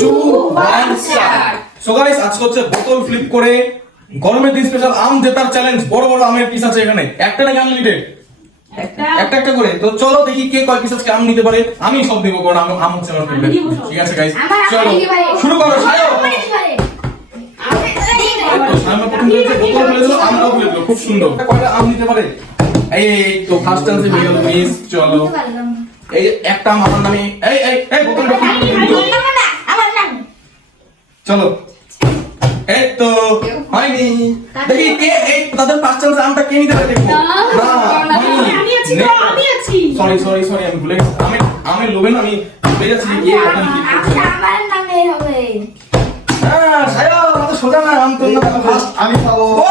2 1 start. So guys আজকে হচ্ছে বোতল ফ্লিপ করে গরমের দিন স্পেশাল আম জেতার চ্যালেঞ্জ। বড় বড় আমের পিস আছে এখানে, একটা নাকি আনলিমিটেড? একটা একটা করে। তো চলো দেখি কে কয় পিস আজকে আম নিতে পারে। আমি সব দেবো, কারণ আম হচ্ছে আমার ফেভারিট। ঠিক আছে গাইস, চলো শুরু করো। সায়ন সায়ন প্রথম দিকে বোতল ফেলে দিল, আমরাও ফেলে দিল। খুব সুন্দর। কয়টা আম নিতে পারে? এই তো ফার্স্ট চান্সে হয়ে গেল মিস। চলো এই একটা আম আমার নামে। এই এই এই বোতলটা ফ্লিপ করে দিল। চলো এই তো হয়নি। দেখি কে এই তাদের ফার্স্ট চান্স আমটা কে নিতে পারে দেখো। না আমি আছি। সরি সরি সরি, আমি ভুলে গেছি। আমি লোভে না, আমি ভুলে যাচ্ছি কে প্রথম ক্লিক করছে। আমার নামে হবে। হ্যাঁ সায়ন তো সোজা না, আম তো না ফার্স্ট আমি পাবো। ও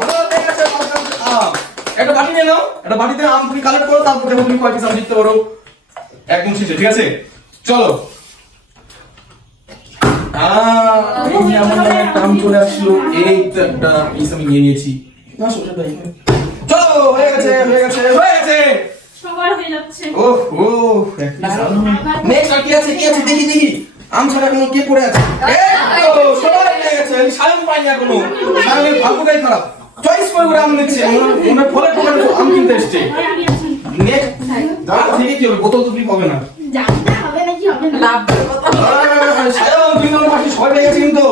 ভালো ঠিক আছে, আম একটা বাটি নিয়ে নাও। একটা বাটিতে আম তুমি কালেক্ট করো, তারপর দেখো তুমি কয় পিস আম জিততে পারো একদম শেষে। ঠিক আছে চলো। এই আমার নামে একটা আম চলে আসলো। এই তো একটা পিস আমি নিয়ে নিয়েছি। না সোজা তাই। চলো হয়ে গেছে হয়ে গেছে হয়ে গেছে, সবার হয়ে যাচ্ছে। ওহো নেক্সট আর কি আছে কি আছে দেখি দেখি। আম ছাড়া কোনো কে পড়ে আছে? এই তো সবাই হয়ে গেছে। সায়ন পাইনি এখনো। সায়নের ভাগ্যটাই খারাপ, চয়েস করে করে আম নিচ্ছে। ওনার ফলে টোটাল আম কিনতে এসছে। আমি আছি। নেক্সট আর থেকে কি হবে? বোতল তো ফ্লিপ হবে না। জানতে হবে নাকি হবে না? লাভ কথা। সায়ন দুই নম্বর বাকি সবাই পেয়ে গেছে কিন্তু।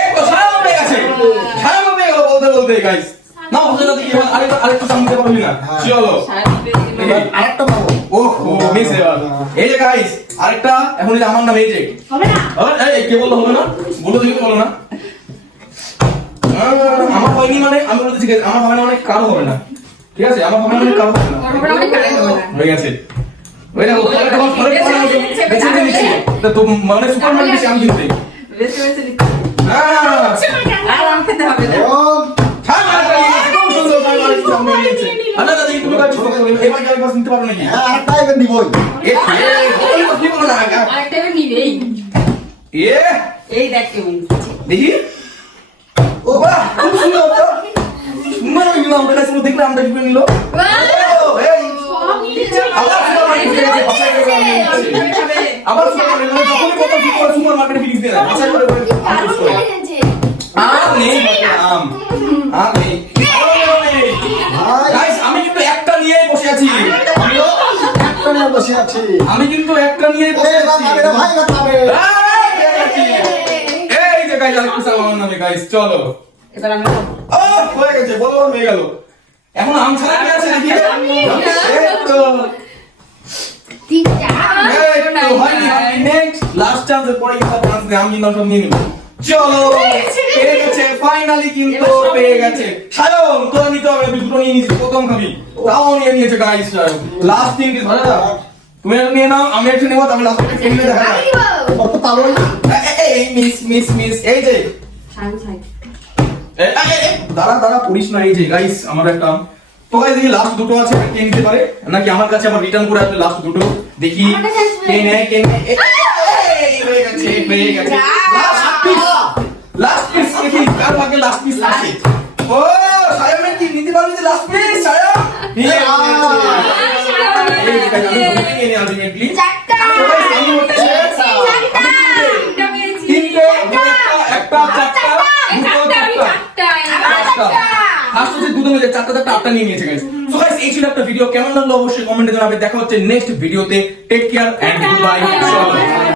এই তো সায়ন পেয়ে গেছে। সায়ন পেয়ে গেল বলতে বলতে গাইস। না বুঝে না দেখি আরেকটু সামনে পারবি না। চলো আরেকটা পাবো। ওহো মিস এবার। এই যে গাইস আরেকটা এখন এই যে আমার নাম এই যে হবে না। এই কে বললো হবে না? বলো দেখি বলো না। আমার হয়নি মানে আমি বলতে ঠিক আছে, আমার হবে না মানে কারো হবে না। ঠিক আছে আমার হবে না মানে কারো হবে না। হয়ে গেছে। ওই দেখো ফলে তোমার ফলে বেঁচে নিচ্ছি। তো মানে সুপারমার্কেটে বেশি আম কিনতে। না আর আম খেতে হবে না। ওম ছাড় মার করি একদম সুন্দর সুপারমার্কেটে আম নিয়েছে। আচ্ছা দাদা তুমি কাজ ছোট করে এবার কি পাস নিতে পারো নাকি? আরেকটা এবার নিবই। এ বল তো কি বলো না আগা। আরেকটা এবার নিবেই। এ এই দেখ কেমন। দেখি। ও বাহ খুব সুন্দর তো। সুন্দর হলো আমরা কাছে দেখলে আমরা কি করে নিল। ও এই আবার সুপারমার্কেটে গেছে বাসায় গেছে আম নিয়েছে। আবার সুপারমার্কেটে যখনই কত কি করে সুপারমার্কেটে ফিনিশ দিয়ে দেয় বাসায় করে করে আম চুজ করে। আর নেই আম আর নেই। গাইস আমি কিন্তু একটা নিয়েই বসে আছি। আমিও একটা নিয়ে বসে আছি। আমি কিন্তু একটা নিয়েই বসে এবার আছি। পাবে না ভাই, এবার পাবে। এই যে গাইস আরেকটু সালাম আমার নামে গাইস। চলো এবার আমি ও হয়ে গেছে, বলো হয়ে গেল। এখন আম ছাড়া কি আছে দেখি। এই তো তিনটা। এই তো হয়নি। নেক্সট লাস্ট চান্স এর পরে কিন্তু চান্স নেই, আমি কিন্তু সব নিয়ে নিব। চলো পেয়ে গেছে ফাইনালি, কিন্তু পেয়ে গেছে। সায়ন তোরা নিতে হবে, তুই দুটো নিয়ে নিয়েছিস, প্রথম খাবি তাও নিয়ে নিয়েছে গাইস। লাস্ট তিন পিস ধরে দাও। তুমি এটা নিয়ে নাও, আমি একটা নেবো, তারপরে লাস্টে খেলে দেখা আমি যাবে। দিব। কত পাবোই। এই মিস মিস মিস এই যে সাইন সাইন। দাঁড়া দাঁড়া পড়িস না। এই যে গাইস আমার একটা তো গাইস দেখি লাস্ট দুটো আছে, কে নিতে পারে নাকি আমার কাছে আবার রিটার্ন করে আসবে লাস্ট দুটো। দেখি কে নেয় কে নেয়। এই হয়ে গেছে পেয়ে গেছে লাস্ট পিস। দেখি কার ভাগে লাস্ট পিস আছে। ও সায়নের কি নিতে পারবি যে লাস্ট পিস? সায়ন নিয়ে এই আলটিমেটলি চারটা। তিনটে একটা চারটা দুটো চারটা ফার্স্ট হচ্ছে দুটো মিলে চারটা চারটা আটটা নিয়ে নিয়েছে গাইস। সো গাইস এই ছিল একটা ভিডিও, কেমন লাগলো অবশ্যই কমেন্টে জানাবে। দেখা হচ্ছে নেক্সট ভিডিওতে। Take care and good bye.